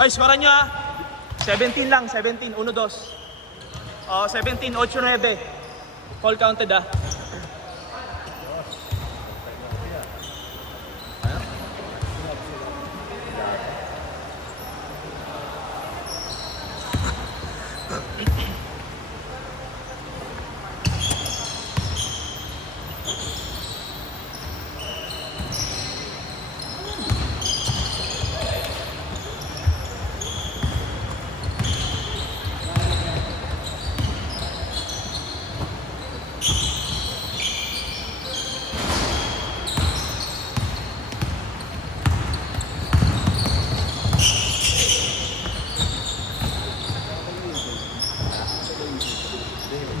Ay, scorean nyo ha. 17 lang, 17. 1-2. 17, 8-9. Call counted ha.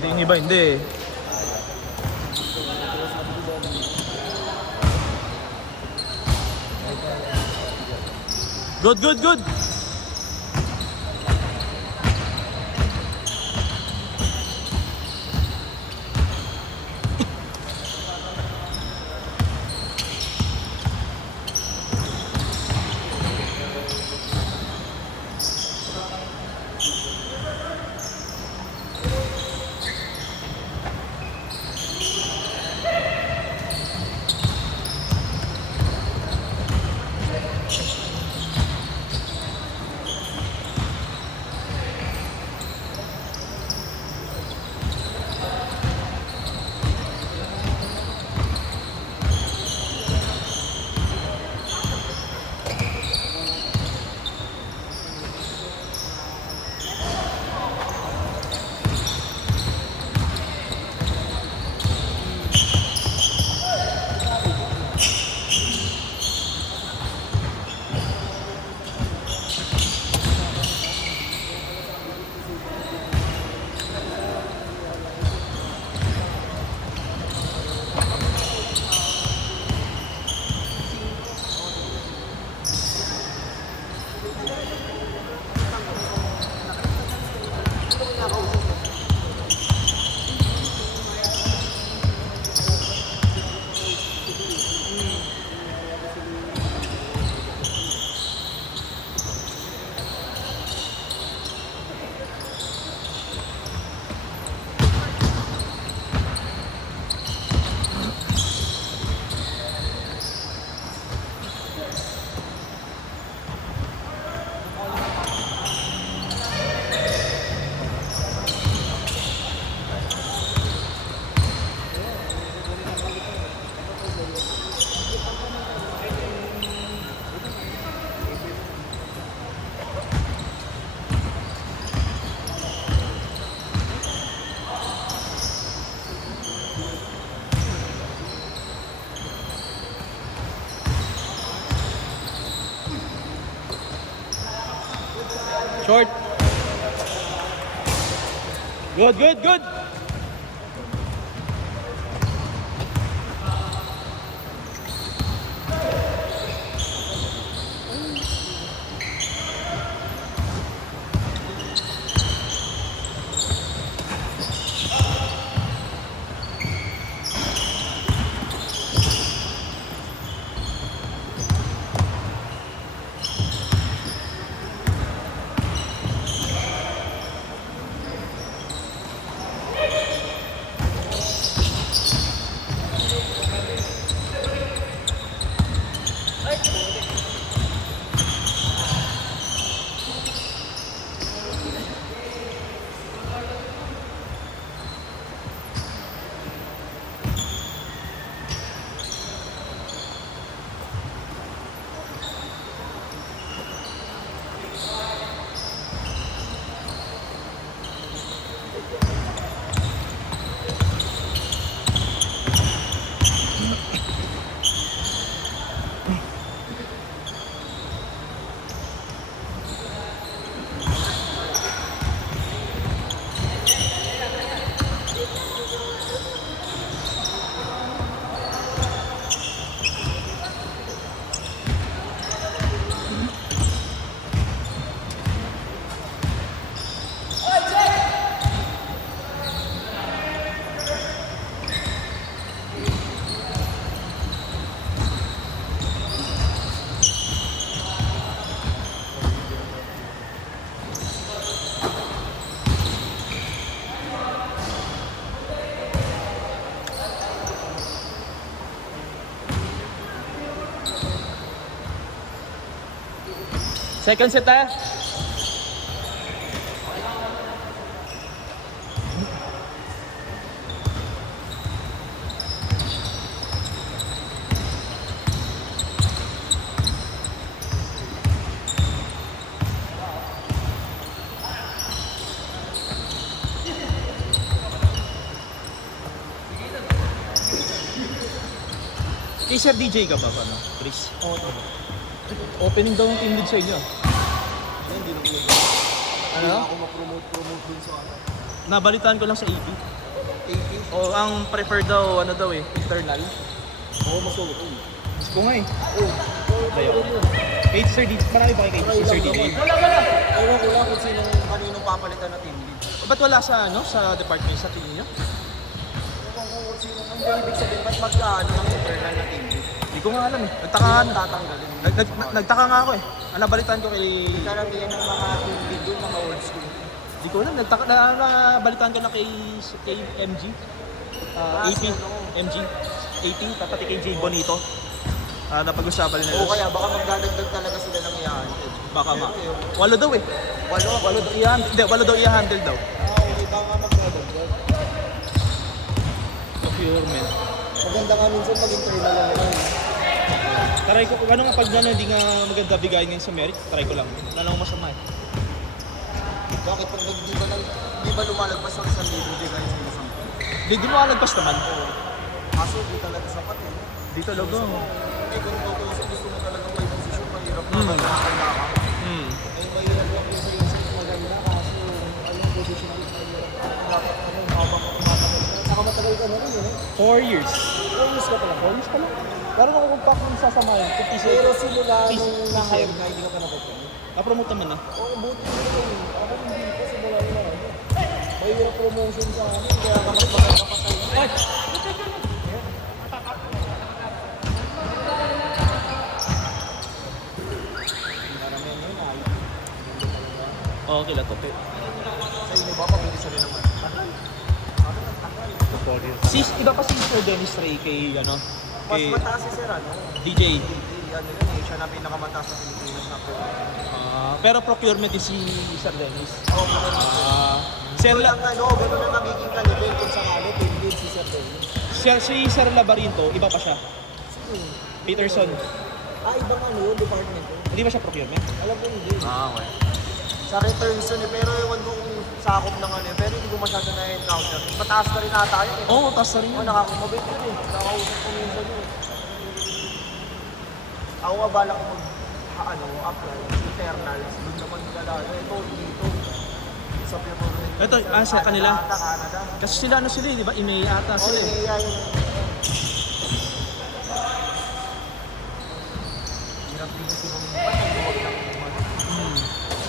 Hindi yung iba, hindi eh. Good, good, good! Short. Good, good, good. Second set tayo. Kay Sir DJ ka ba, no? Chris? Oo. Opening daw yung team lead sa inyo. Hindi na ko. Ano? Hindi ako ma-promote dun sa ano. Nabalitaan ko lang sa AP. 80. O, ang preferred daw, ano daw eh, internal. Oo, mas okay. Gusto ko nga eh. Oo. Tayo. Kay Sir DJ, marami ba kay Sir DJ? Ewan ko lang kung kaninong papalitan na team lead. Ba't wala sa, ano, sa department sa team niyo? Ewan ko kung sino. Hindi ibig sabihin, ba't magkaano ng internal na team lead? Hindi ko nga alam eh. Nagtaka nga. Tatanggalin. Nagtaka nga ako eh. Ang nabalitaan ko kay... Karamihan ng mga team lead doon, mga old school. Hindi ko alam. Nabalitaan ko lang kay MG. AP. MG. AP. Pati kay Jay Bonito. Napag-usapan nila. O kaya baka magdadagdag talaga sila ng iyahan. Baka nga. Walo daw eh. Walo Daw i-handle. Hindi, walo daw i-handle daw. Okay, baka magdadagdag. Procurement. Maganda nga minsan mag-internal lang naman. Try ko, ano nga pag hindi nga maganda bigay ngayon sa merit, try ko lang. Wala lang masama eh. Bakit pag di ba lumalagpas ng 1,000 di kayo sa isang Hindi, di mo alagpas naman. kaso di talaga sapat eh. Dito logo. Kung gusto mo talaga may posisyon, mahirap na kailangan. Ay mahirap lang yung sa isip maganda kaso ayong posisyon din mahirap. Dapat habang kumatagal ka. Saka matagal ka na rin yun eh. 4 years. 4 years ka pala. 4 years pa lang. Pero nakukumpak nung sasamahin. Pero simula nung na-hire ka, hindi ka pa nabot. Na-promote naman na. Oo, buti ko yun. Ako hindi ko simula yun na rin. Mahirap promotion sa amin, kaya ka mas maganda pa sa'yo. Ay! Oo, kila to. Sa inyo ba, mabilis rin naman? Iba pa si Sir Dennis Ray kay, ano, Mas kay mataas si Sir, ano? DJ. Ano yun eh, siya na pinakamataas sa Pilipinas na po. Pero procurement is si Sir Dennis. Oo, ganun. Sir Ganun La, ang ano, ganun ang nagiging kalibin kung sakali, team lead si Sir Dennis. si Sir Labarinto, iba pa siya. Peterson. Ibang ano yun, department yun. Hindi ba siya procurement? Alam ko hindi. Okay. Sa returns yun eh, pero ewan ko kung sakop ng ano eh, pero hindi ko masyado na-encounter. Mataas na rin ata yun eh. Oo, taas na rin Oo, yun. nakakumabit yun eh. Nakausap ko minsan yun eh. Ako nga balak ko apply, internals, doon naman nila ito, dito. Sa procurement. Ito, sa kanila. Canada. Kasi sila ano sila, di ba? Ime ata Oo, sila eh. EMEA yun. Hirap din kasi nung pag-nag-work lang naman.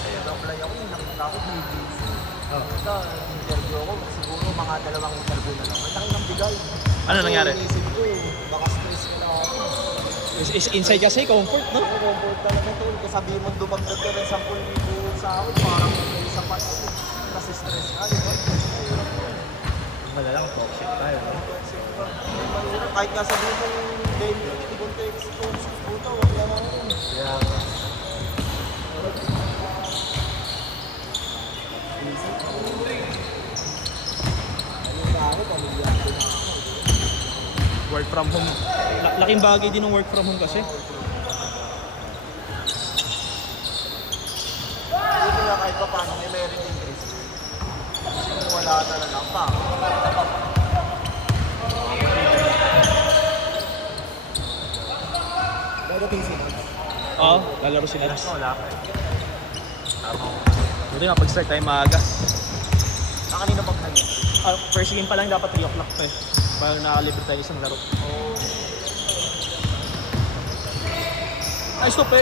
Kaya na-apply ako, nakita ko, BBC. Basta, interview ako, siguro mga 2 interview na lang. Ang laki ng bigay. Ano nangyari? Inisip ko, baka stress ka na ako. Is inside kasi comfort, no? Ako, comfort talaga to. Kasi sabi mo dumagdag ka ng 10,000 sa akin, parang may sapat ko. Kasi stress ka, di ba? Malalang toxic tayo. Mahirap. Kahit nga sabihin mo, Dave, hindi ko text, puta, wag na lang yun. Kaya, work from home. Laking bagay din ng work from home kasi. Buti nga kahit pa paano may merit increase. Kasi kung wala talaga, pa. Dadating sila. Oo, lalaro sila. Wala pa eh. Buti nga, pag-start tayo maaga. Kanina pag naging. First game pa lang dapat 3 o'clock pa eh. Parang nakalibre tayo isang laro. Ay, stop eh!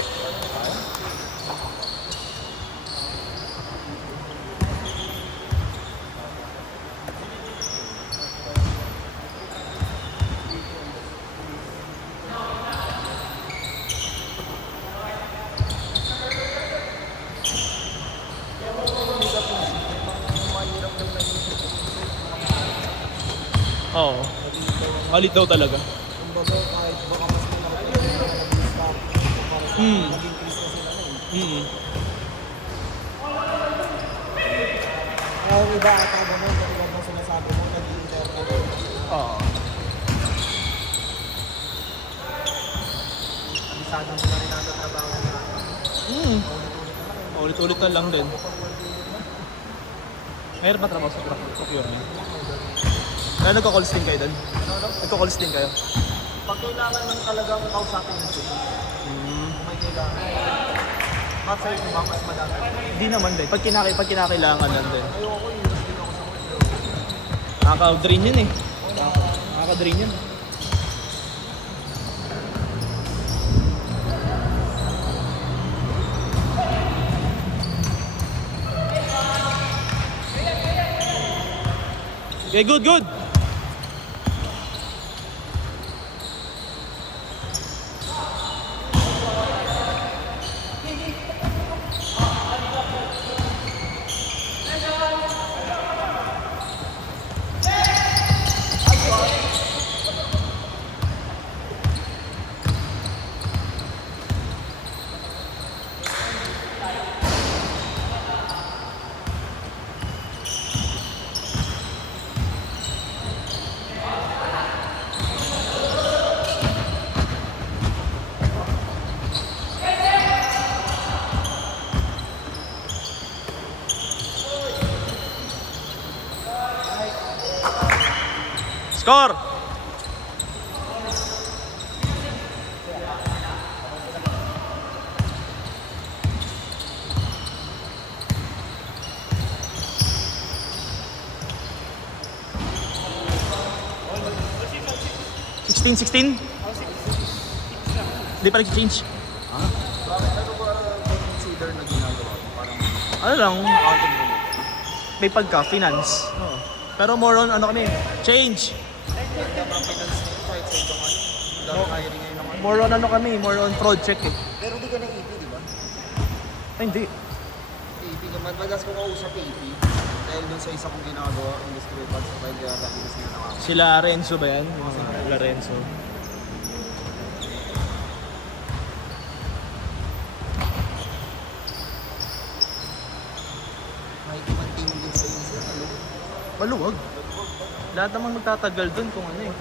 Oo. Malit daw talaga. Kumbaga kahit baka mas malaki yung mga nag-start para sa nag-increase na sila na Mm. Yung iba ata gano'n, katulad ng sinasabi mo, nag-i-intercalate. Oo. Alisado mo na rin natin trabaho na. Mm. Ulit-ulit na lang din. Mayroon ba trabaho sa procurement? Kaya nagko-calls din kayo doon? Nagko-calls din kayo? Pag kailangan lang talagang kausapin yung city, kung may kailangan. Bakit sa'yo ba mas madami? Hindi naman din. Pag kinakailangan lang din. Ayoko yung use din ako sa work. Nakaka-drain yun eh. Nakaka-drain yun. Okay, good, good. Score! Sixteen? Hindi pa nag-change. Bakit ano ba consider na ginagawa mo? Parang Ano lang, accounting mo. may pagka-finance. Pero more on ano kami, change. Kaya mga finance nito kahit sa ibang ano. Dami hiring ngayon naman. More on ano kami, more on project eh. Pero di ka na EP, di ba? Ay, hindi. EP naman. Madalas ko kausap EP. Dahil dun sa isa kong ginagawa, industry advance, dahil kaya dati na sila nakakausap. Sila Renzo ba yan? Yung mga Renzo. Makikimanting din sa inyo. Ano? Maluwag. Lahat naman magtatagal dun kung ano eh.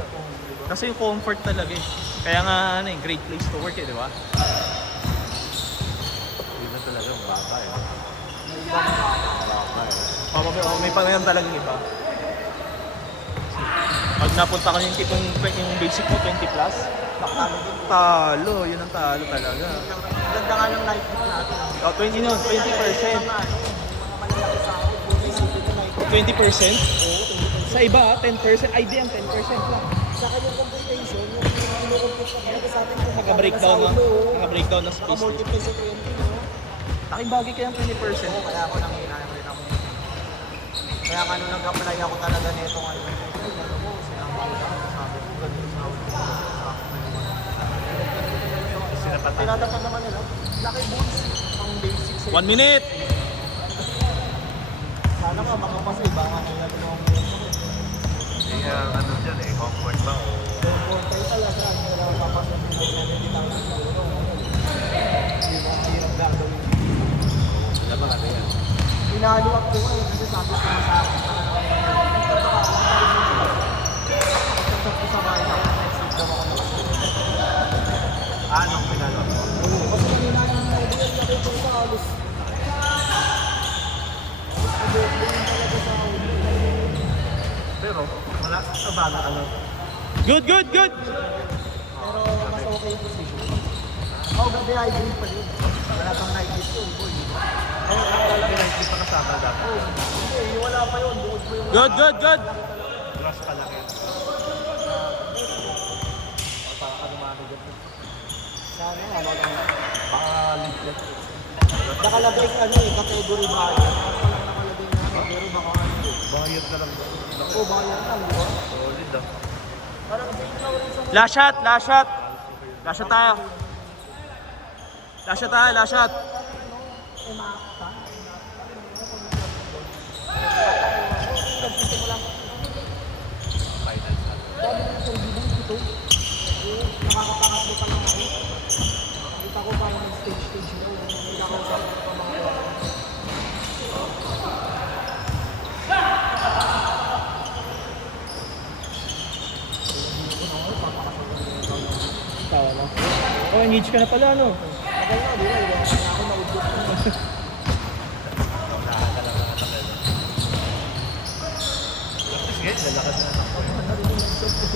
Kasi yung comfort talaga eh. Kaya nga ano eh, great place to work eh, di ba? Yun na talaga ang bata eh. May ibang Bata eh. May pangyayam talagang iba. Pag napunta ka yung tipong yung basic mo, 20 plus, bakalo din. talo, yun ang talo talaga. Ang ganda nga ng light book natin. Oh, 20 no, 20%. Mga malalaki sa akin, kung isipin na light book. 20%? Sa iba, 10%. Ay, di ang 10% lang. Saka yung computation, yung kinukompute na talaga sa atin kung Naka-breakdown na. Naka-breakdown na space. Naka-multiply sa 20, no? Laking bagay kaya ang 20%. Oo, kaya ako nang hinayang rin ako. Kaya nga nung nag-apply ako talaga nito ngayon, ay, ano mo, sinama ko lang, sabi ko, ganito sa ako. Sinapatan. Tinatapat naman nila, laki boots, ang basic sa 1 minute! Sana nga, makapasibangan nila ng Kaya ano dyan eh, comfort ba o... Portal talaga, ang nila papasok ng 70,000 siguro. Hindi mo ang hirap gagawin. Wala ba ano yan? Inaluwag ko eh, kasi sabi ko na sa akin. Pagkakasap ko sa bahay, next week daw ako nakasap. Anong pinalo mo? Kasi kanina yung idea, laki ko sa halos. Nag-i-explain talaga sa akin. Pero wala sa bago ano. Good, good, good! Pero mas okay yung position. Oh, gabi hydrate pa din. Wala pang night shift yun, boy. Ayun, nakalagay na hindi pa kasama dapat. Oh, hindi, wala pa yun. Bukod mo yung... Good, good, good! Gross pa lang yun. Sana, ano lang. Baka leaflet. Nakalagay ano eh, category buyer. Parang nakalagay na category, baka ano eh. Bayad na lang. Oh, buyer lang, di ba? Solid ah. Parang same lang rin sa... Last shot, last shot! Last shot tayo. Last shot tayo, last shot. Finance na. Dami ng servidong ito. Nakakapangat mo pa lang ako. Kita ko parang nag-stage na. Hindi ako Tawa na. Oh, engage ka na pala, no? Tagal na, di ba? Iwan na ako naudot. Sige, lalakad na ako.